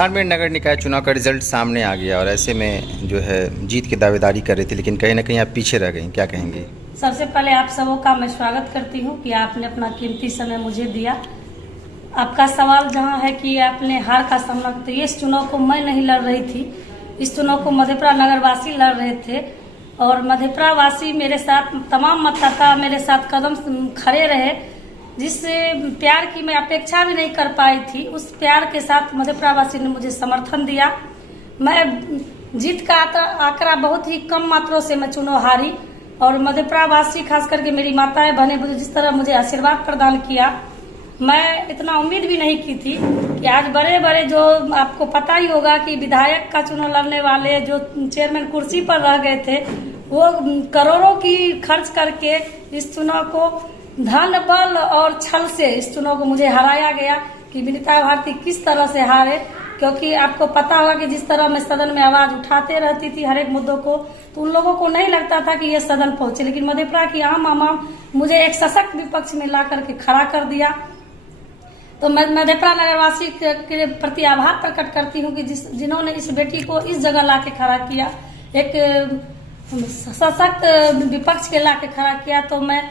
बिहार में नगर निकाय चुनाव का रिजल्ट सामने आ गया और ऐसे में जो है जीत की दावेदारी कर रही थी, लेकिन कहीं ना कहीं आप पीछे रह गई, क्या कहेंगी? सबसे पहले आप सबों का मैं स्वागत करती हूं कि आपने अपना कीमती समय मुझे दिया। आपका सवाल जहां है कि आपने हार का सामना, तो ये इस चुनाव को मैं नहीं लड़ रही थी, इस चुनाव को मधेपुरा नगरवासी लड़ रहे थे और मधेपुरा वासी मेरे साथ, तमाम मतदाता मेरे साथ कदम खड़े रहे। जिस प्यार की मैं अपेक्षा भी नहीं कर पाई थी, उस प्यार के साथ मधेपुरा वासी ने मुझे समर्थन दिया। मैं जीत का आंकड़ा बहुत ही कम मात्रों से मैं चुनाव हारी और मधेपुरा वासी, खास करके मेरी माताएं बहनें जिस तरह मुझे आशीर्वाद प्रदान किया, मैं इतना उम्मीद भी नहीं की थी कि आज बड़े बड़े, जो आपको पता ही होगा कि विधायक का चुनाव लड़ने वाले जो चेयरमैन कुर्सी पर रह गए थे, वो करोड़ों की खर्च करके इस चुनाव को धन बल और छल से इस चुनाव को मुझे हराया गया। कि विनीता भारती किस तरह से हारे, क्योंकि आपको पता होगा कि जिस तरह मैं सदन में आवाज उठाते रहती थी हर एक मुद्दों को, तो उन लोगों को नहीं लगता था कि ये सदन पहुंचे, लेकिन मधेपुरा की आम मुझे एक सशक्त विपक्ष में ला करके खड़ा कर दिया। तो मैं मधेपुरा नगरवासी के प्रति आभार प्रकट करती हूँ कि जिन्होंने इस बेटी को इस जगह ला के खड़ा किया, एक सशक्त विपक्ष के ला के खड़ा किया। तो मैं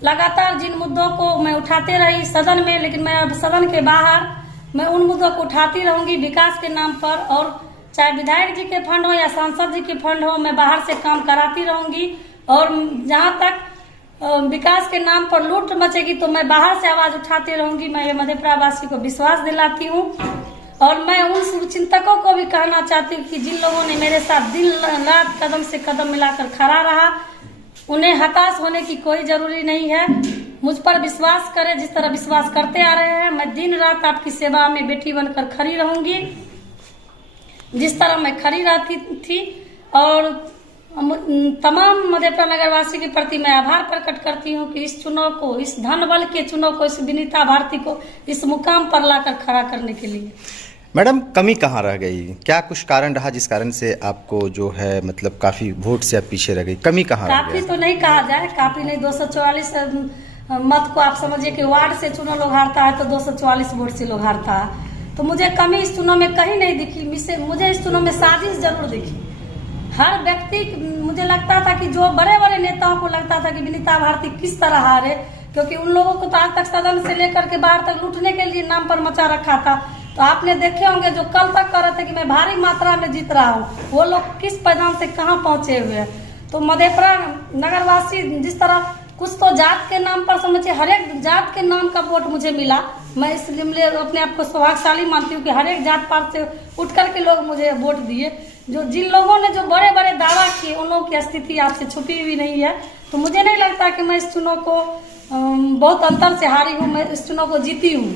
लगातार जिन मुद्दों को मैं उठाते रही सदन में, लेकिन मैं अब सदन के बाहर मैं उन मुद्दों को उठाती रहूंगी विकास के नाम पर, और चाहे विधायक जी के फंड हो या सांसद जी के फंड हो, मैं बाहर से काम कराती रहूंगी। और जहां तक विकास के नाम पर लूट मचेगी तो मैं बाहर से आवाज उठाती रहूंगी। मैं ये मधेपुरा वासी को विश्वास दिलाती हूँ और मैं उन चिंतकों को भी कहना चाहती हूँ कि जिन लोगों ने मेरे साथ दिन रात कदम से कदम मिलाकर खड़ा रहा, उन्हें हताश होने की कोई जरूरी नहीं है। मुझ पर विश्वास करें जिस तरह विश्वास करते आ रहे हैं। मैं दिन रात आपकी सेवा में बेटी बनकर खड़ी रहूंगी, जिस तरह मैं खड़ी रहती थी। और तमाम मधेपुरा नगरवासी के प्रति मैं आभार प्रकट करती हूँ कि इस चुनाव को, इस धन बल के चुनाव को, इस विनीता भारती को इस मुकाम पर लाकर खड़ा करने के लिए। मैडम, कमी कहाँ रह गई? क्या कुछ कारण रहा जिस कारण से आपको जो है मतलब काफी वोट से आप पीछे रह गई? कमी कहाँ रह गई? काफी तो नहीं कहा जाए, काफी नहीं, 244 मत को आप समझिए कि वार्ड से चुनाव लोग हारता है तो 244 वोट से लोग हारता है। तो मुझे कमी इस चुनाव में कहीं नहीं दिखी। मुझे इस चुनाव में साजिश जरूर दिखी। हर व्यक्ति, मुझे लगता था कि जो बड़े बड़े नेताओं को लगता था कि विनीता भारती किस तरह हारे, क्योंकि उन लोगों को तो आज तक सदन से लेकर के बाहर तक लूटने के लिए नाम पर मचा रखा था। तो आपने देखे होंगे जो कल तक कह रहे थे कि मैं भारी मात्रा में जीत रहा हूँ, वो लोग किस पैदान से कहाँ पहुंचे हुए हैं। तो मधेपुरा नगरवासी जिस तरह कुछ तो जात के नाम पर, समझिए हर एक जात के नाम का वोट मुझे मिला। मैं इसलिए अपने आप को सौभाग्यशाली मानती हूँ कि हर एक जात पात से उठ करके लोग मुझे वोट दिए। जो जिन लोगों ने जो बड़े बड़े दावा किए, उन लोगों की स्थिति आपसे छुपी हुई नहीं है। तो मुझे नहीं लगता कि मैं इस चुनाव को बहुत अंतर से हारी हूँ, मैं इस चुनाव को जीती हूँ।